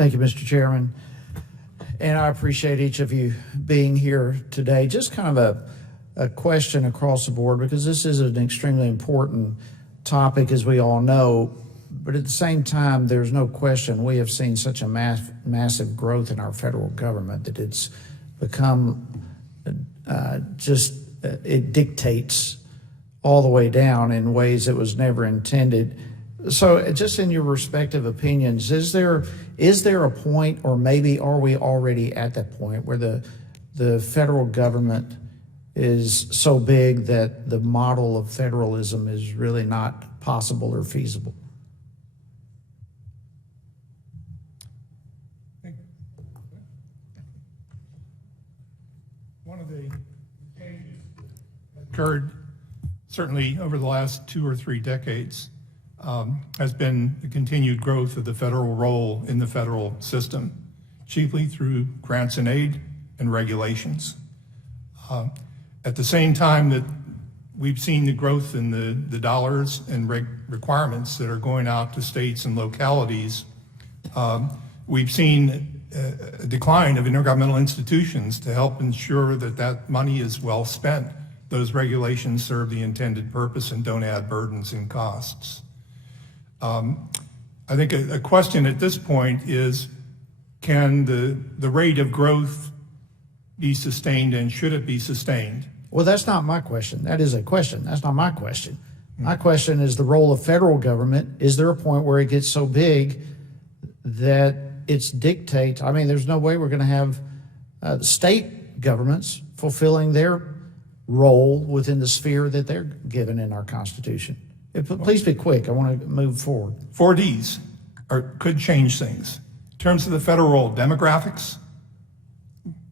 Thank you, Mr. Chairman. And I appreciate each of you being here today. Just kind of a question across the board, because this is an extremely important topic, as we all know. But at the same time, there's no question we have seen such a massive growth in our federal government that it's become it dictates all the way down in ways that was never intended. So just in your respective opinions, is there a point, or maybe are we already at that point, where the federal government is so big that the model of federalism is really not possible or feasible? One of the changes that occurred certainly over the last 2 or 3 decades has been the continued growth of the federal role in the federal system, chiefly through grants and aid and regulations. At the same time that we've seen the growth in the dollars and requirements that are going out to states and localities, we've seen a decline of intergovernmental institutions to help ensure that that money is well spent. Those regulations serve the intended purpose and don't add burdens and costs. I think a question at this point is, can the rate of growth be sustained, and should it be sustained? Well, that's not my question. That is a question. That's not my question. My question is the role of federal government. Is there a point where it gets so big that it's dictate? I mean, there's no way we're going to have the state governments fulfilling their role within the sphere that they're given in our Constitution. Please be quick. I want to move forward. 4 Ds could change things. In terms of the federal role, demographics,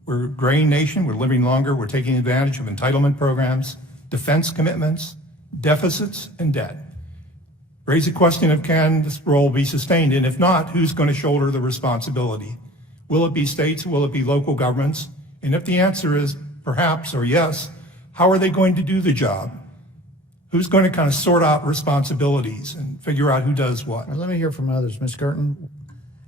we're a graying nation, we're living longer, we're taking advantage of entitlement programs, defense commitments, deficits, and debt. Raise the question of, can this role be sustained? And if not, who's going to shoulder the responsibility? Will it be states? Will it be local governments? And if the answer is perhaps or yes, how are they going to do the job? Who's going to kind of sort out responsibilities and figure out who does what? Let me hear from others. Ms. Girton.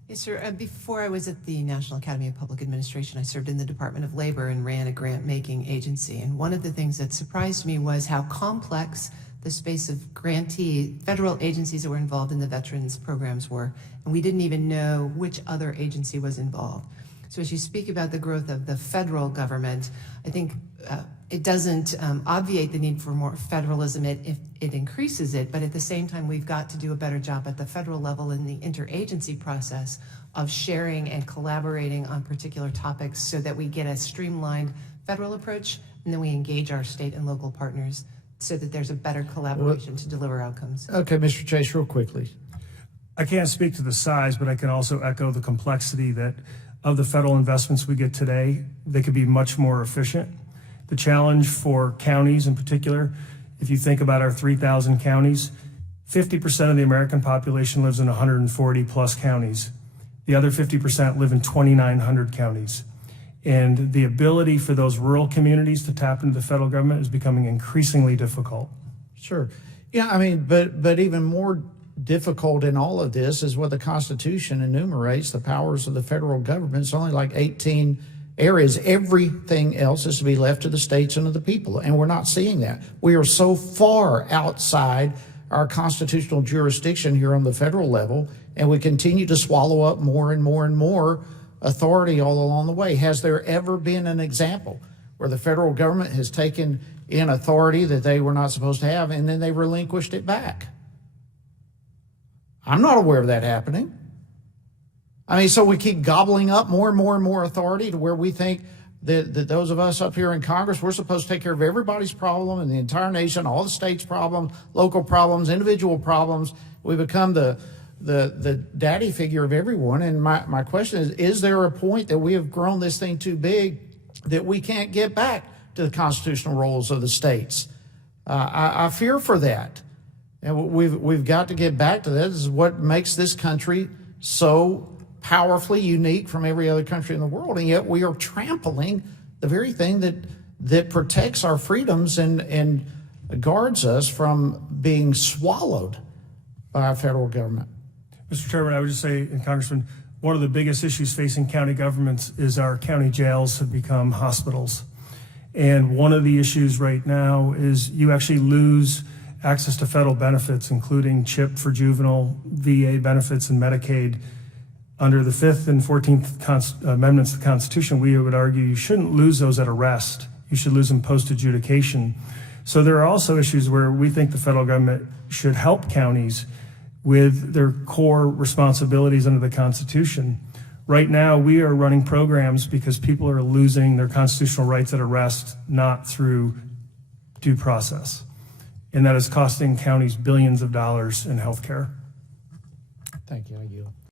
Yes, sir. Before I was at the National Academy of Public Administration, I served in the Department of Labor and ran a grant-making agency. And one of the things that surprised me was how complex the space of federal agencies that were involved in the veterans programs were. And we didn't even know which other agency was involved. So as you speak about the growth of the federal government, I think it doesn't obviate the need for more federalism. It increases it, but at the same time, we've got to do a better job at the federal level in the interagency process of sharing and collaborating on particular topics so that we get a streamlined federal approach, and then we engage our state and local partners so that there's a better collaboration to deliver outcomes. Okay, Mr. Chase, real quickly. I can't speak to the size, but I can also echo the complexity that of the federal investments we get today, they could be much more efficient. The challenge for counties in particular, if you think about our 3,000 counties, 50% of the American population lives in 140 plus counties. The other 50% live in 2,900 counties. And the ability for those rural communities to tap into the federal government is becoming increasingly difficult. Sure. Yeah, I mean, but even more difficult in all of this is what the Constitution enumerates, the powers of the federal government. It's only like 18 areas. Everything else is to be left to the states and to the people, and we're not seeing that. We are so far outside our constitutional jurisdiction here on the federal level, and we continue to swallow up more and more and more authority all along the way. Has there ever been an example where the federal government has taken in authority that they were not supposed to have and then they relinquished it back? I'm not aware of that happening. I mean, so we keep gobbling up more and more and more authority to where we think that those of us up here in Congress, we're supposed to take care of everybody's problem in the entire nation, all the states' problems, local problems, individual problems. We become the daddy figure of everyone. And my question is there a point that we have grown this thing too big that we can't get back to the constitutional roles of the states? I fear for that. And we've got to get back to that. This is what makes this country so powerfully unique from every other country in the world. And yet we are trampling the very thing that protects our freedoms and guards us from being swallowed by our federal government. Mr. Chairman, I would just say, and Congressman, one of the biggest issues facing county governments is our county jails have become hospitals. And one of the issues right now is you actually lose access to federal benefits, including CHIP for juvenile, VA benefits, and Medicaid. Under the 5th and 14th Amendments to the Constitution, we would argue you shouldn't lose those at arrest. You should lose them post-adjudication. So there are also issues where we think the federal government should help counties with their core responsibilities under the Constitution. Right now, we are running programs because people are losing their constitutional rights at arrest, not through due process. And that is costing counties billions of dollars in health care. Thank you. I yield.